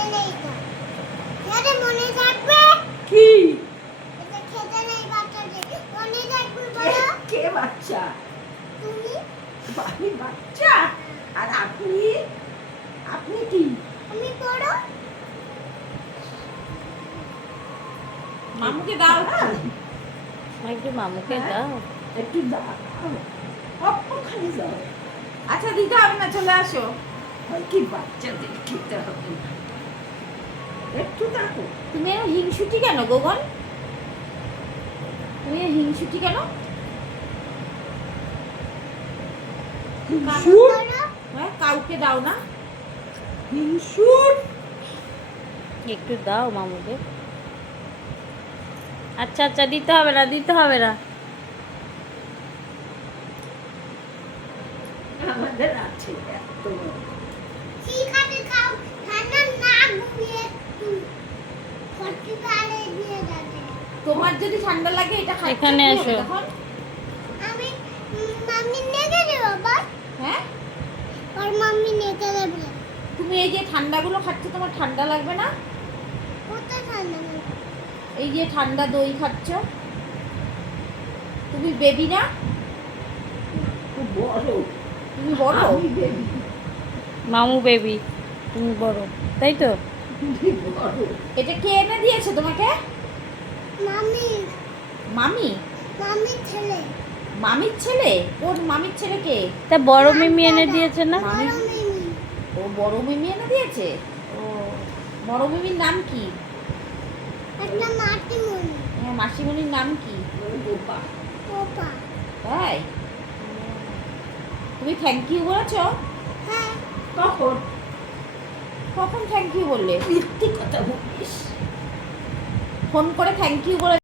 খেতে নেই তো। আরে মনে থাকবে? কি? এটা খেতে নেই বাচ্চাদের। মনে থাকবে বলো? কে বাচ্চা? তুমি? আমি বাচ্চা? আর আপনি? আপনি কি? আমি বড়? মামুকে দাও একটু মামুকে হ্যাঁ? দাও। একটু দাও। কখন যাও? আচ্ছা দিতে হবে না, চলে আসো। হয় কি বাচ্চাদের খেতে হবে না। একটু দেখো। তুমি এর হিংসুটি কেন গগন? তুমি এর হিংসুটি কেন? হিংসুর? হ্যাঁ, কাউকে দাও না। হিংসুর? একটু দাও মামুকে। আচ্ছা আচ্ছা, দিতে হবে না, দিতে হবে না। আমাদের আছে এত। ঠিক আছে খাও। ঠান্ডা না ঘুমিয়ে একটু। ফটকি পালে দিয়ে যাবে। তোমার যদি ঠান্ডা লাগে এটা খাচ্ছ এখানে কি এসো। হবে তখন? আমি মাম্মি নেগে দেবো বাবা। হ্যাঁ, আর মাম্মি নেগে দেবে। তুমি এই যে ঠান্ডাগুলো খাচ্ছ, তোমার ঠান্ডা লাগবে না? কোথায় ঠান্ডা নেই? এই যে ঠান্ডা দই খাচ্ছ, তুমি বেবি না? খুব বড়। তুমি বড়? আমি baby, মামু বেবি, তুমি বড়, তাই তো? আমি বড়। এটা কে এনে দিয়েছে তোমাকে? মাম্মি মামি? মাম্মি ছেলে। মামির ছেলে? কোন মামির ছেলে কে? তা বড় মিমি এনে দিয়েছে না? মামি? বড় মিমি। ও বড় মিমি এনে দিয়েছে। ও, বড় মিমির নাম কি? একটা মাটিমণি। হ্যাঁ, মাসিমণির নাম কি? ওই বোপা। পোপা। তাই? তুমি থ্যাংক ইউ বলেছো? হ্যাঁ। তখন কখন থ্যাংক ইউ বললে? মিথ্যে কথা বলিস। ফোন করে থ্যাংক ইউ বলে